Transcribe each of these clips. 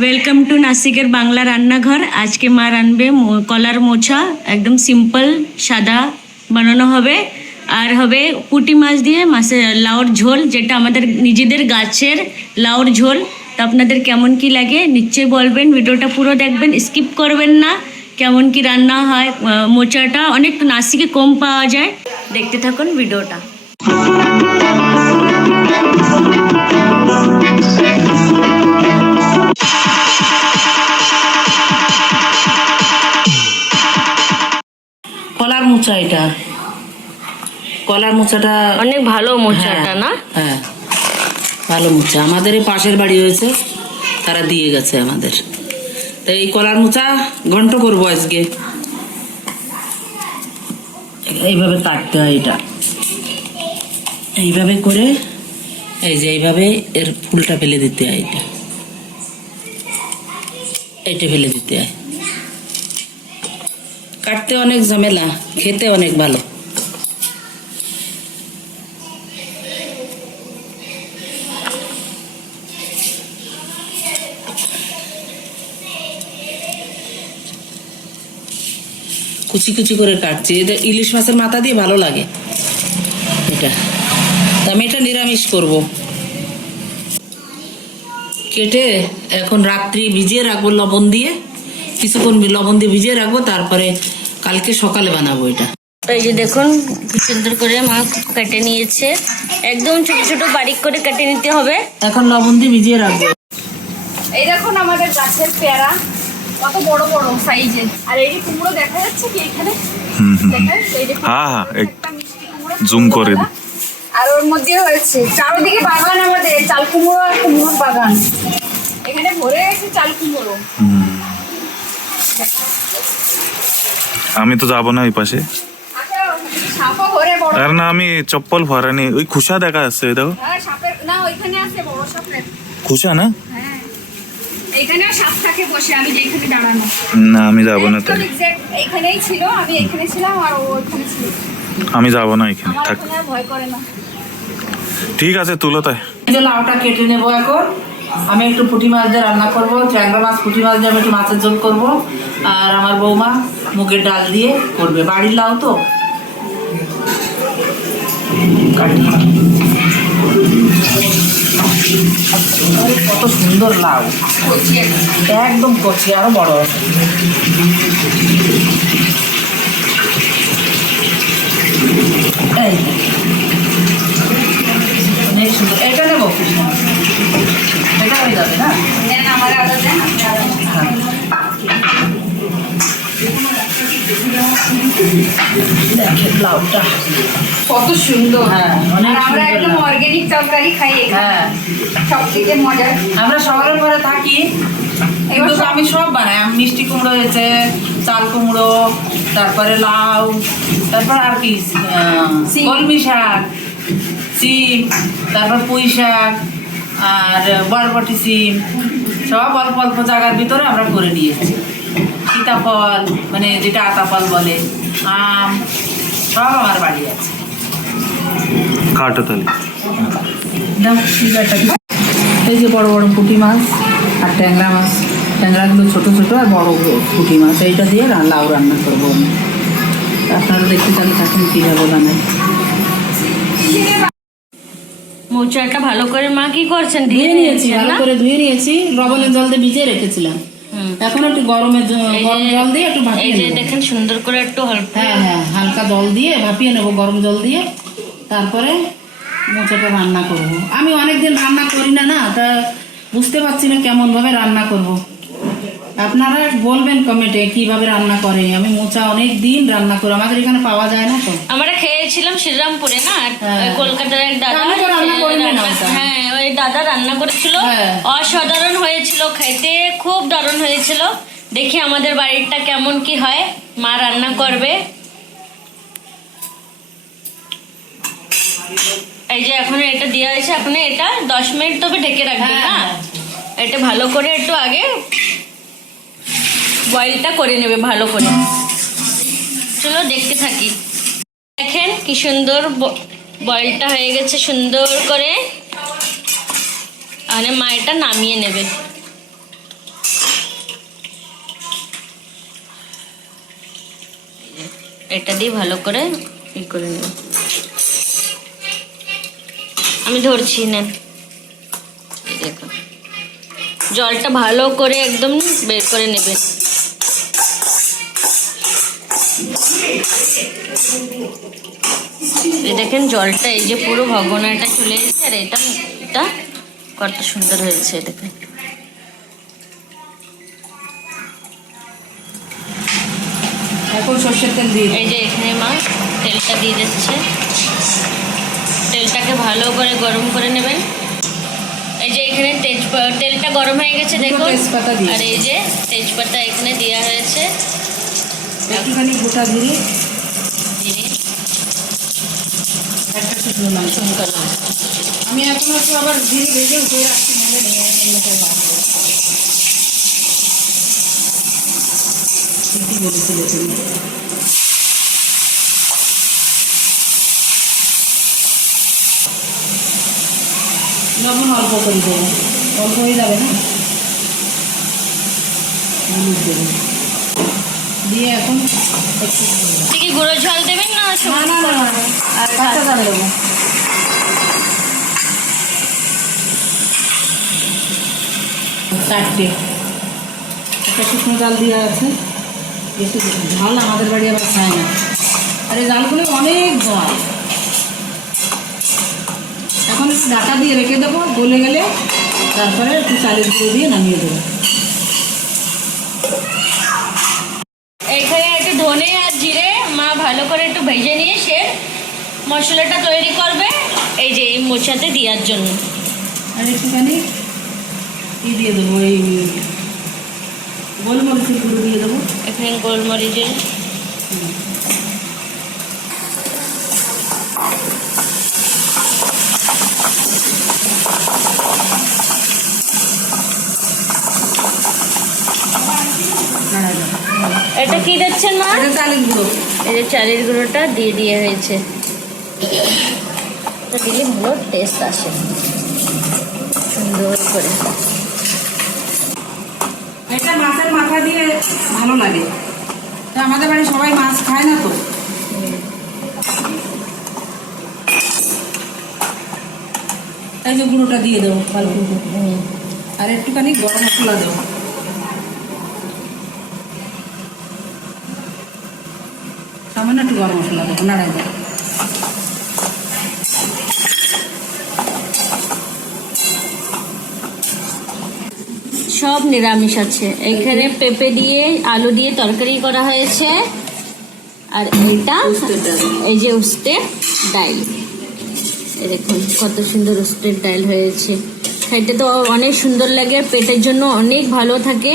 Welcome to নাসিকের Bangla রান্নাঘর। আজকে মা রান্নবে কলার মোচা, একদম সিম্পল সাদা বানানো হবে। আর হবে পুঁটি মাছ দিয়ে লাউর ঝোল, যেটা আমাদের নিজেদের গাছের লাউর ঝোল। তো আপনাদের কেমন কি লাগে নিশ্চয়ই বলবেন, ভিডিওটা পুরো দেখবেন, স্কিপ করবেন না। কেমন কি রান্না হয়, মোচাটা অনেক নাসিকে কম পাওয়া যায়, দেখতে থাকুন ভিডিওটা। কলার মোচা, এটা কলার মোচাটা অনেক ভালো মোচাটা, না? হ্যাঁ, ভালো মোচা। আমাদের এই পাশের বাড়ি হয়েছে, তারা দিয়ে গেছে আমাদের। তো এই কলার মোচা ঘন্ট করবো আজকে। এইভাবে কাটতে হয়, এটা এইভাবে করে, এই যে এইভাবে এর ফুলটা ফেলে দিতে হয়, এটা ফেলে দিতে হয়। কাটতে অনেক ঝামেলা, খেতে অনেক ভালো। কুচি কুচি করে কাটছি। এটা ইলিশ মাছের মাথা দিয়ে ভালো লাগে এটা। আমি এটা নিরামিষ করব। কেটে এখন রাত্রি ভিজিয়ে রাখবো লবণ দিয়ে, কিছুক্ষণ লবণ দিয়ে ভিজিয়ে রাখবো, তারপরে কালকে সকালে বানাবো এটা। এই যে দেখুন কি সুন্দর করে মা কেটে নিয়েছে, একদম ছোট ছোট বারিক করে কেটে নিতে হবে। এখন লবণ দিয়ে ভিজিয়ে রাখবো। এই দেখুন আমাদের গাছের পেয়ারা কত বড় বড় সাইজের। আর এই যে কুমড়ো দেখা যাচ্ছে কি এখানে, দেখা যাচ্ছে এই যে একটা মিষ্টি কুমড়ো জুম করে দিই। আর ওর মধ্যে হয়েছে চারদিকে বাগান, আমাদের চাল কুমড়ো আর কুমড়োর বাগান। এখানে ভরে গেছে চাল কুমড়ো। আমি তো যাবো না ওই পাশে, আচ্ছা, সাপও ভরে বড়। আর না আমি চপ্পল ভরানি। ওই খুশা দেখা যাচ্ছে, ওই দেখো হ্যাঁ, সাপের না ওইখানে আছে বড় সাপের। খুশা না? হ্যাঁ, এইখানে সাপ থাকে বসে, আমি যেখানে দাঁড়ানো। না আমি যাবো না তাহলে। এইখানেই ছিল, আমি এখানে ছিলাম আর ও ওইখানে ছিল। আমি যাবো না এখানে, আমার থাক। এখন আর ভয় করে না। ঠিক আছে, তুলো তাই। এই যে লাউটা কেটে নেবো এখন। আমি একটু পুঁটি মাছ দিয়ে রান্না করবো, ট্যাংরা মাছ পুঁটি মাছ দিয়ে আমি একটু মাছের ঝোল করবো। আর আমার বৌমা মুগের ডাল দিয়ে করবে, বাড়ির লাউ তো। কাটি। কত সুন্দর লাউ, একদম কচি, আরো বড় আছে। এই অনেক সুন্দর। এটা নেবো, এটা হয়ে যাবে না? দেন আমার আদা দেন, আপনি আদা দেন। হ্যাঁ, দেখেন লাউটা কত সুন্দর। হ্যাঁ, অনেক আর আমরা সুন্দর একদম লাউ। অর্গানিক তরকারি খাই এখানে। হ্যাঁ, সব থেকে মজার। আমরা শহরের ঘরে থাকি, কিন্তু আমি সব বানাই। আমি মিষ্টি কুমড়ো হয়েছে, চাল কুমড়ো, তারপরে লাউ, তারপর আর কি কলমি শাক, সিম, তারপর পুঁই শাক, আর বরবটি সিম, সব অল্প অল্প জায়গার ভিতরে আমরা করে নিয়েছি। সীতাফল, মানে যেটা আতাফল বলে, আম, সব আমার বাড়ি আছে। কাটো তাহলে। এই যে বড় বড় পুঁটি মাছ আর ট্যাংরা মাছ, ট্যাংরাগুলো ছোট ছোট, আর বড় পুঁটি মাছ, এইটা দিয়ে লাউ রান্না করবো আমি। আপনারা দেখতে চান থাকেন কীভাবে বানাই। মোচাটা ভালো করে মা কি করছেন, দিয়ে ধুয়ে নিয়েছি, নিয়েছেন ভালো না? করে ধুয়ে নিয়েছি, লবণের জল দিয়ে ভিজিয়ে রেখেছিলাম। এখন একটু গরম জল দিয়ে একটু এই ভাপিয়ে যে নেবো। দেখেন সুন্দর করে একটু হ্যাঁ হ্যাঁ, হালকা জল দিয়ে ভাপিয়ে নেবো, গরম জল দিয়ে। তারপরে মোচাটা রান্না করব। আমি অনেকদিন রান্না করি না, তা বুঝতে পারছি না কেমনভাবে রান্না করব। আপনারা বলবেন কমেন্টে কিভাবে রান্না করে। আমি মোচা অনেক দিন রান্না করি, আমাদের এখানে পাওয়া যায় না তো। আমরা খেয়েছিলাম শ্রীরামপুরে, না? হ্যাঁ। কলকাতার এক দাদা, আমি তো রান্না করিনি না ওটা। হ্যাঁ ওই দাদা রান্না করেছিল, হ্যাঁ। অসাধারণ হয়েছিল, খেতে খুব দারুণ হয়েছিল। দেখি আমাদের বাড়িটা কেমন কি হয়, মা রান্না করবে। এই যে এখন এটা দেওয়া হয়েছে, এখন এটা 10 মিনিট তবে ঢেকে রাখবে, না? হ্যাঁ। এটা ভালো করে একটু আগে বয়েলটা করে নেবে ভালো করে। চলো দেখতে থাকি। দেখেন কি সুন্দর বয়েলটা হয়ে গেছে সুন্দর করে। আর মা এটা নামিয়ে নেবে। এটা দিয়ে ভালো করে ই করে নেব। আমি ধরছি না, দেখো জলটা ভালো করে একদম বের করে নেবেন। এই দেখেন জলটা এই যে পুরো ভগোনাটা চলে এসেছে, আর এটা কত সুন্দর হয়েছে দেখেন। এখন সর্ষের তেল দিয়ে এই যে এখানে মা তেলটা দিয়ে দিচ্ছে, তেলটাকে ভালো করে গরম করে নেবেন। এই যে এখানে তেলটা গরম হয়ে গেছে দেখুন, তেজপাতা দিয়ে, আর এই যে তেজপাতা এখানে দেওয়া হয়েছে, একটুখানি গোটা জিরে, জিরে, একটা শুকনো লঙ্কা। শুকনো লঙ্কা। আমি এখন একটু আবার জিরে ভেজে উঠে রাখছি, নাহলে এমনিতে বাড়বে। ঠিকই বলেছিলে তুমি। লবণ অল্প করে দেবো, অল্প হয়ে যাবে না, হলুদ দেবো দিয়ে এখন একটু কি গুঁড়ো জল দেবেন না? না না না, আর কাঁচা জাল দেবো। চারটে, একটা শুকনো জাল দেওয়া আছে, বেশি ঝাল আমাদের বাড়ি আবার খায় না, আর এই জালগুলো অনেক ঝাল। এখন একটু ঢাকা দিয়ে রেখে দেবো, গলে গেলে তারপরে একটু চালের গুঁড়ো দিয়ে নামিয়ে দেবো। এখানে একটু ধনে আর জিরে মা ভালো করে একটু ভেজে নিয়ে সে মশলাটা তৈরি করবে এই যে এই মোচাতে দেওয়ার জন্য। আর একটুখানি দিয়ে দেবো, এই গোলমরিচের গুঁড়ো দিয়ে দেবো। এখানে গোলমরিচের এটা কি দিচ্ছেন মা? এটা চালের গুঁড়ো, এই যে চালের গুঁড়োটা দিয়ে হয়েছে, এটা দিলে ভালো টেস্ট আসে সুন্দর করে। এটা মাছের মাথা দিয়ে ভালো লাগে, তা আমাদের বাড়ি সবাই মাছ খায় না তো। তাই যে গুঁড়োটা দিয়ে দেবো ভালো করে। আর একটুখানি গরম মশলা দেবো, সামান্য একটু গরম মশলা দেবো, নাড়াই দেবো। সব নিরামিষ আছে এখানে, পেঁপে দিয়ে আলু দিয়ে তরকারি করা হয়েছে, আর এটা এই যে উস্তের ডাল, এই দেখুন কত সুন্দর উস্তের ডাল হয়েছে, খাইতে তো অনেক সুন্দর লাগে, আর পেটের জন্য অনেক ভালো থাকে।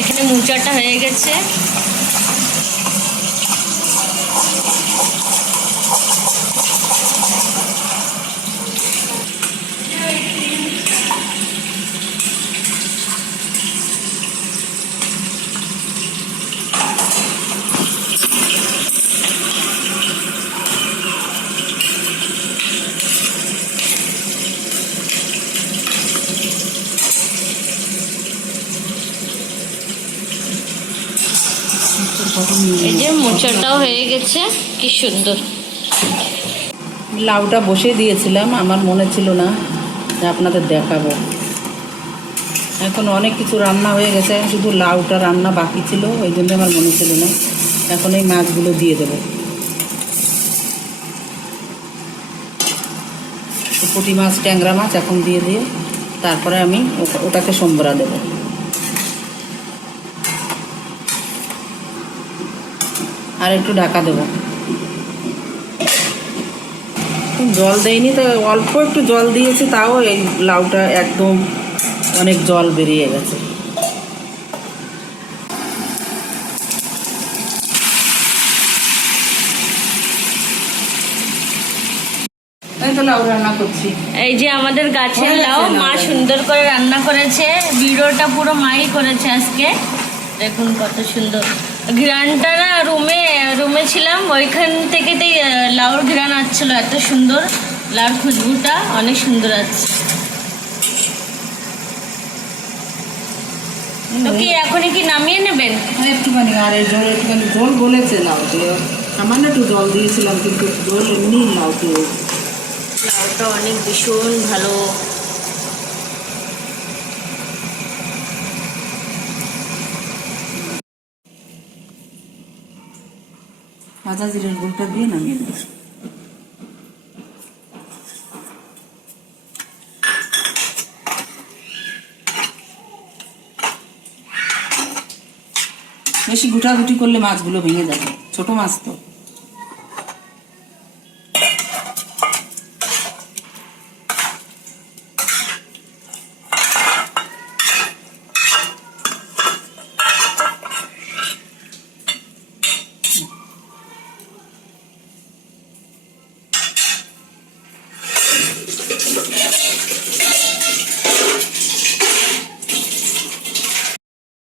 এখানে মোচাটা হয়ে গেছে, এই যে মোচাটাও হয়ে গেছে, কি সুন্দর। লাউটা বসে দিয়েছিলাম, আমার মনে ছিল না যে আপনাদের দেখাবো। এখন অনেক কিছু রান্না হয়ে গেছে, শুধু লাউটা রান্না বাকি ছিল, ওই জন্য আমার মনে ছিল না। এখন এই মাছগুলো দিয়ে দেবো, পুঁটি মাছ, ট্যাংরা মাছ এখন দিয়ে তারপরে আমি ওটাকে সম্বরা দেবো। আর একটু ঢাকা দেবো, জল দেয়নি তো, অল্প একটু জল দিয়েছি, তাও এই লাউটা একদম অনেক জল বেরিয়ে গেছে। এই তো লাউ রান্না করছি, এই যে আমাদের গাছের লাউ মা সুন্দর করে রান্না করেছে, ভিডিওটা পুরো মাই করেছে আজকে, দেখুন কত সুন্দর ঘ্রানটা। না রুমে ছিলাম, ওইখান থেকে লাউর ঘ্রান আসছিল এত সুন্দর, লাউর খুশবুটা অনেক সুন্দর আছে। তো কি এখনই কি নামিয়ে নেবেন? একটুখানি আর এই জল একটুখানি জল বলেছে লাউ তো সামান্য একটু জল দিয়েছিলাম কিন্তু জল এমনি লাউ তো লাউটা অনেক ভীষণ ভালো। ভাজা জিরের গুঁড়টা দিয়ে নামিয়ে নেব। বেশি গুটাগুটি করলে মাছগুলো ভেঙে যাবে, ছোট মাছ তো।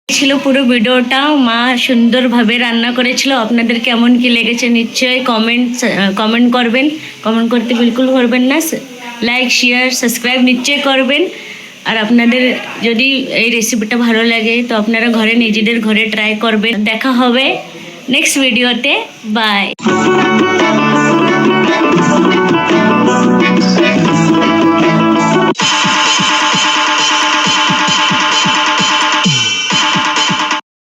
ছিল পুরো ভিডিওটা, মা সুন্দরভাবে রান্না করেছিল। আপনাদের কেমন কি লেগেছে নিশ্চয়ই কমেন্ট করবেন। কমেন্ট করতে বিলকুল করবেন না। লাইক শেয়ার সাবস্ক্রাইব নিশ্চয়ই করবেন। আর আপনাদের যদি এই রেসিপিটা ভালো লাগে তো আপনারা ঘরে নিজেদের ঘরে ট্রাই করবেন। দেখা হবে নেক্সট ভিডিওতে। বাই।